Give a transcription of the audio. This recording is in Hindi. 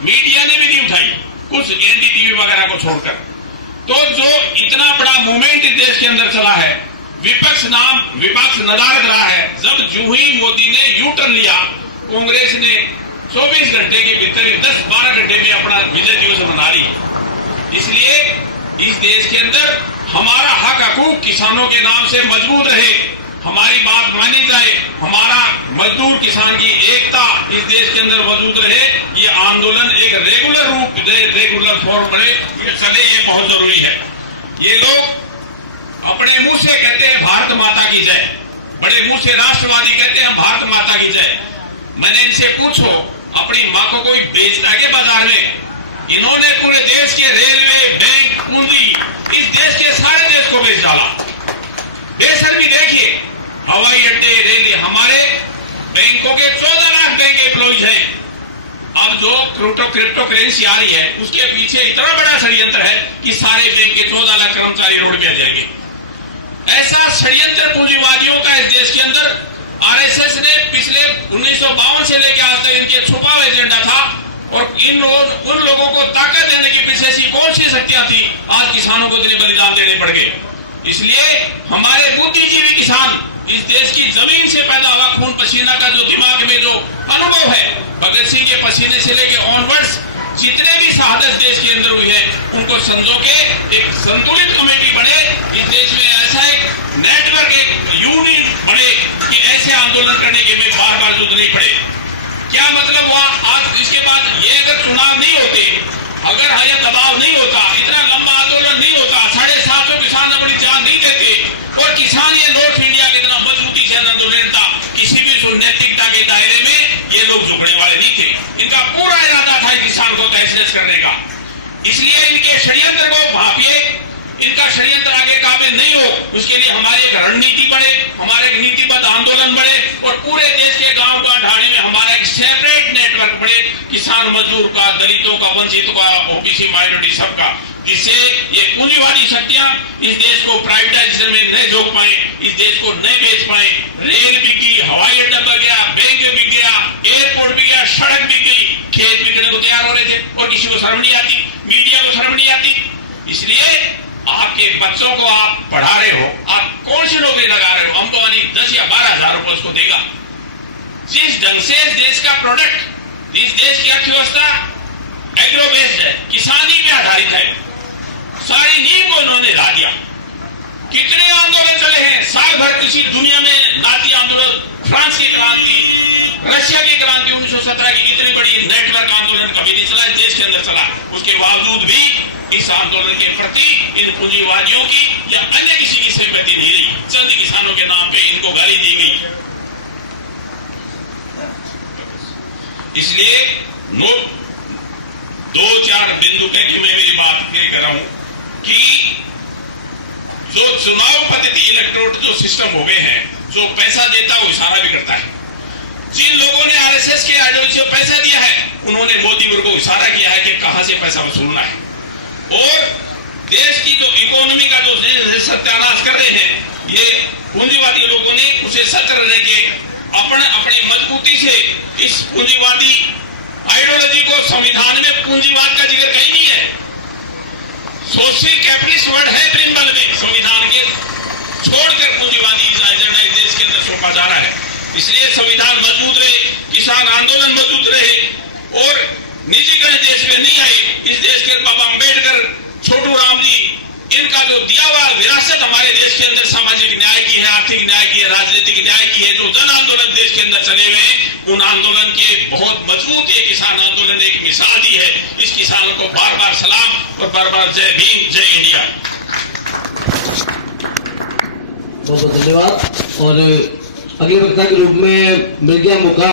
मीडिया ने भी नहीं उठाई, कुछ एनडीटीवी वगैरह को छोड़कर। तो जो इतना बड़ा मूवमेंट इस देश के अंदर चला है, विपक्ष नदारद रहा है। जब जू ही मोदी ने यू टर्न लिया, कांग्रेस ने 24 घंटे के भीतर 10-12 घंटे में अपना विजय दिवस मना ली। इसलिए इस देश के अंदर हमारा हक हकूक किसानों के नाम से मजबूत रहे, हमारी बात मानी जाए, हमारा मजदूर किसान की एकता इस देश के अंदर मौजूद रहे, ये आंदोलन एक रेगुलर रूप दे, रेगुलर फॉर्म बने, ये चले, ये बहुत जरूरी है। ये लोग अपने मुंह से कहते हैं भारत माता की जय, बड़े मुंह से राष्ट्रवादी कहते हैं हम भारत माता की जय। मैंने इनसे पूछो, अपनी माँ को कोई बेचता है बाजार में? इन्होंने पूरे देश के रेलवे, बैंक, पूंजी, इस देश के सारे देश को बेच डाला। बेसर भी देखिए, हवाई अड्डे, रेल, हमारे बैंकों के 14 लाख बैंक एम्प्लॉइज हैं। अब जो क्रिप्टो करेंसी आ रही है, उसके पीछे इतना बड़ा षड्यंत्र है कि सारे बैंक के 14 लाख कर्मचारी रोड पे आ जाएंगे। ऐसा षड्यंत्र पूंजीवादियों का इस देश के अंदर आरएसएस ने पिछले 1952 से लेकर आज तक इनके छुपा हुआ एजेंडा था। और उन लोगों को ताकत देने की पीछे ऐसी कौन सी शक्तियां थी, आज किसानों को इतने बलिदान देने पड़ गए। इसलिए हमारे बुद्धिजीवी किसान, इस देश की जमीन से पैदा हुआ खून पसीना का जो दिमाग में जो अनुभव है, भगत सिंह के पसीने से लेकर ऑनवर्ड्स जितने भी शहादत देश के अंदर हुई है, उनको संजो के एक संतुलित कमेटी बने, इस देश में ऐसा एक नेटवर्क, एक यूनियन बने कि ऐसे आंदोलन करने के में बार बार जरूरत नहीं पड़े। क्या मतलब हुआ? आज इसके बाद ये अगर चुनाव नहीं होते, अगर यह दबाव नहीं होता, इतना लंबा आंदोलन नहीं होता, 750 किसान अपनी जान नहीं देते, और किसान ये नॉर्थ इंडिया के इतना मजबूती से आंदोलन था, किसी भी नैतिकता के दायरे में ये लोग झुकने वाले नहीं थे। इनका पूरा इरादा था किसान को तहस करने का। इसलिए इनके षड्यंत्र को भापिए, इनका षड्यंत्र आगे काबिल नहीं हो, उसके लिए हमारी एक रणनीति बढ़े, हमारे एक नीतिबद्ध आंदोलन बढ़े, और पूरे देश के गांव का ढाणी में हमारा एक सेपरेट नेटवर्क बढ़े, किसान मजदूर का, दलितों का, वंचितों का, ओबीसी माइनॉरिटी सबका, जिससे ये पूंजीवादी शक्तियां इस देश को प्राइवेटाइजेशन में न झोंक पाए, इस देश को न बेच पाए। रेल बिकी, हवाई अड्डा बिक गया, बैंक बिक गया, एयरपोर्ट बिक गया, सड़क बिक गई, खेत बिकने को तैयार हो रहे थे, और किसी को शर्म नहीं आती, मीडिया को शर्म नहीं आती। इसलिए आपके बच्चों को आप पढ़ा रहे हो, आप कौन सी नौकरी लगा रहे हो? अंबानी 10 या 12 हजार रुपए उसको देगा। जिस ढंग से इस देश का प्रोडक्ट, इस देश की अर्थव्यवस्था एग्रो बेस्ड है, किसानी पे आधारित है, सारी नींव को इन्होंने ला दिया। कितने आंदोलन चले हैं साल भर, किसी दुनिया में नाती आंदोलन, फ्रांस की क्रांति, रशिया की क्रांति 1917 की इतनी बड़ी नेटवर्क आंदोलन कभी नहीं चला, इस देश के अंदर चला। उसके बावजूद भी इस आंदोलन के प्रति इन पूंजीवादियों की या अन्य किसी की सहमति नहीं रही। चंद किसानों के नाम पे इनको गाली दी गई। इसलिए 2-4 बिंदु कह के मैं मेरी बात ये कर रहा हूं कि जो चुनाव पद्धति, इलेक्टोरल जो सिस्टम हो गए हैं, जो पैसा देता है वो इशारा भी करता है। जिन लोगों ने आरएसएस के आइडियोलॉजी को पैसा दिया है, उन्होंने मोदी वर्ग को इशारा किया है कि कहां से पैसा वसूलना है, और देश की जो इकोनॉमी का जो सत्यानाश कर रहे हैं, ये पूंजीवादी लोगों ने उसे सत्र रह के अपने मजबूती से इस पूंजीवादी आइडियोलॉजी को, संविधान में पूंजीवाद का जिक्र कहीं नहीं है। सोशल कैपिटलिस्ट वर्ड है प्रिंबल में, संविधान के छोड़कर पूंजीवादी एजेंडा इस देश के अंदर सौंपा जा रहा है। इसलिए संविधान मजबूत रहे, किसान आंदोलन मजबूत रहे, और निजीकरण देश में नहीं आए। इस देश के बाबा अम्बेडकर, छोटू राम जी, इनका जो दिया हुआ विरासत हमारे देश के अंदर सामाजिक न्याय की है, आर्थिक न्याय की है, राजनीतिक न्याय की है, जो जन आंदोलन देश के अंदर चले हुए हैं, उन आंदोलन के बहुत मजबूत ये किसान आंदोलन एक मिसाल दी है। इस किसानों को बार बार सलाम और बार बार जय भीम, जय इंडिया। बहुत बहुत धन्यवाद। और अगले वक्ता के रूप में मिल गया मौका।